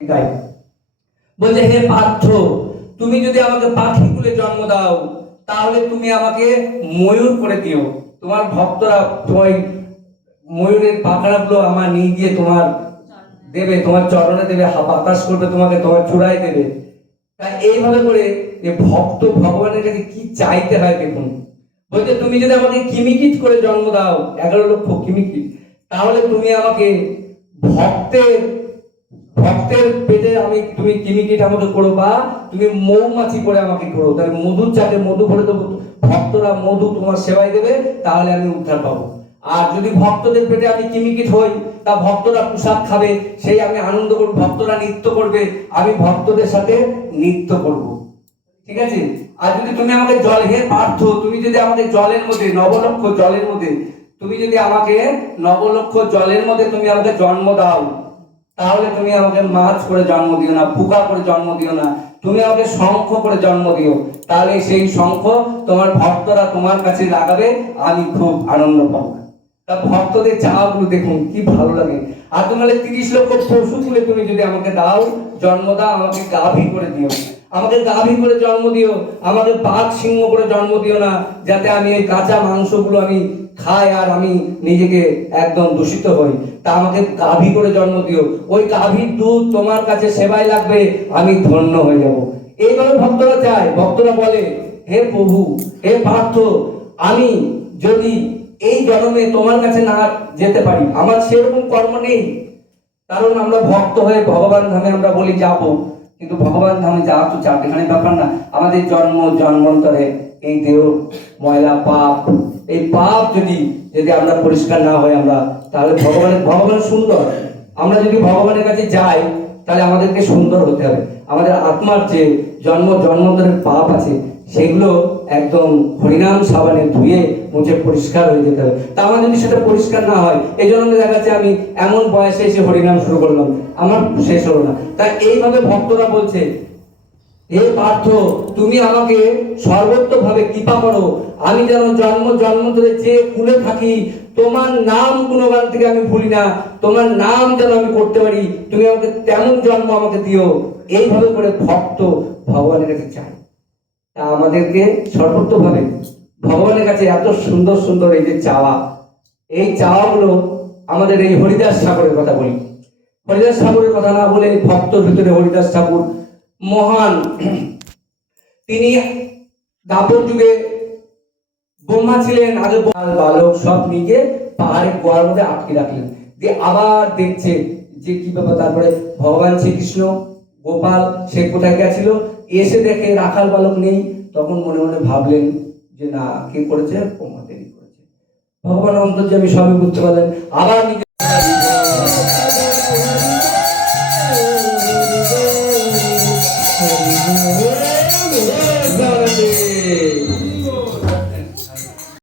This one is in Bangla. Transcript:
তাই বলছে, হে পার্থ, তুমি যদি আমাকে পাখি কুলে জন্ম দাও তাহলে তুমি আমাকে ময়ূর করে দিও। তোমার ভক্তরা তোমার ময়ূরের পাখনাগুলো আমার নিয়ে গিয়ে তোমার দেবে, তোমার চরণে দেবে, বাতাস করবে তোমাকে, তোমার চূড়ায় দেবে। তাই এইভাবে করে যে ভক্ত ভগবানের কাছে কি চাইতে হয় দেখুন। বলছে, তুমি যদি আমাকে কিমিকিট করে জন্ম দাও, 11 লক্ষ কিমিকিট, তাহলে তুমি আমাকে ভক্তের ভক্তের পেটে তুমি কিমিকিট আমাকে করো, বা তুমি মৌমাছি করে আমাকে করো, তাহলে মধুর চাকে মধু ভরে দেবো, ভক্তরা মধু তোমার সেবায় দেবে, তাহলে আমি উদ্ধার পাবো। আর যদি ভক্তদের পেটে আমি কিমিকিট হই, তা ভক্তরা প্রসাদ খাবে, সেই আমি আনন্দ করবো, ভক্তরা নৃত্য করবে, আমি ভক্তদের সাথে নৃত্য করব। ঠিক আছে? আর যদি তুমি আমাকে জল, হে পার্থ, তুমি যদি আমাকে জলের মধ্যে, 9 লক্ষ জলের মধ্যে, তুমি যদি আমাকে 9 লক্ষ জলের মধ্যে তুমি আমাকে জন্ম দাও, তাহলে তুমি আমাকে মাছ করে জন্ম দিও না, পোকা করে জন্ম দিও না, তুমি আমাকে শঙ্খ করে জন্ম দিও, তাহলে সেই শঙ্খ তোমার ভক্তরা তোমার কাছে লাগাবে, আমি খুব আনন্দ পাবো। তা ভক্তদের চাওয়াগুলো দেখুন কি ভালো লাগে। আর তোমার 30 লক্ষ পশু তুলে তুমি যদি আমাকে দাও, জন্ম দাও, আমাকে গাভী করে দিও, আমাকে গাভী করে জন্ম দিও, আমাকে বাঘ সিংহ করে জন্ম দিও না, যাতে আমি এই কাঁচা মাংসগুলো আমি খাই আর আমি নিজেকে একদম দূষিত হই। তা আমাকে গাভী করে জন্ম দিও, ওই গাভীর দুধ তোমার কাছে সেবায় লাগবে, আমি ধন্য হয়ে যাব। এইভাবে ভক্তরা চায়। ভক্তরা বলে, হে প্রভু, হে পার্থ, আমি যদি এই জন্মে তোমার কাছে না যেতে পারি, আমার সেরকম কর্ম নেই, কারণ আমরা ভক্ত হয়ে ভগবান ধামে আমরা বলি যাবো, কিন্তু ভগবান ধামে যাওয়া তো চারখানে ব্যাপার না। আমাদের জন্ম জন্মান্তরে এই দেহ ময়লা পাপ, এই পাপ যদি আমরা পরিষ্কার না হয়, আমরা তাহলে ভগবান সুন্দর। আমরা যদি ভগবানের কাছে যাই, তাহলে আমাদেরকে সুন্দর হতে হবে। আমাদের আত্মার যে জন্মান্তরের পাপ আছে, সেগুলো একদম হরিনাম সাবানে ধুয়ে মুছে পরিষ্কার হয়ে যেতে হবে। তা আমার যদি সেটা পরিষ্কার না হয়, এই জন্য দেখা যাচ্ছে আমি এমন বয়সে এসে হরিনাম শুরু করলাম, আমার শেষ হলো না। তাই এইভাবে ভক্তরা বলছে, হে পার্থ, তুমি আমাকে সর্বোত্তভাবে কৃপা করো, আমি যেন জন্ম ধরে যে কুলে থাকি, তোমার নাম গুণগান থেকে আমি ভুলি না, তোমার নাম যেন আমি করতে পারি, তুমি আমাকে তেমন জন্ম আমাকে দিও। এইভাবে করে ভক্ত ভগবানের কাছে চায়। তা আমাদেরকে সর্বোত্তভাবে ভগবানের কাছে এত সুন্দর সুন্দর এই যে চাওয়া, এই চাওয়াগুলো আমাদের এই হরিদাস ঠাকুরের কথা বলি। হরিদাস ঠাকুরের কথা না বলে, ভক্তর ভিতরে হরিদাস ঠাকুর মহান। তিনি দাপর যুগে ব্রহ্মা ছিলেন, আগে বালক সব নিয়ে পাহাড়ের গোয়ার মধ্যে আটকে রাখলেন, দিয়ে আবার দেখছে যে কি ব্যাপার। তারপরে ভগবান শ্রীকৃষ্ণ, গোপাল সে কোথায় গেছিল, এসে দেখে রাখাল বালক নেই, তখন মনে মনে ভাবলেন যে না, কে করেছে, ব্রহ্মা দেবী করেছে। ভগবান অন্তর্যামী সবই বুঝতে পারলেন, আবার নিজে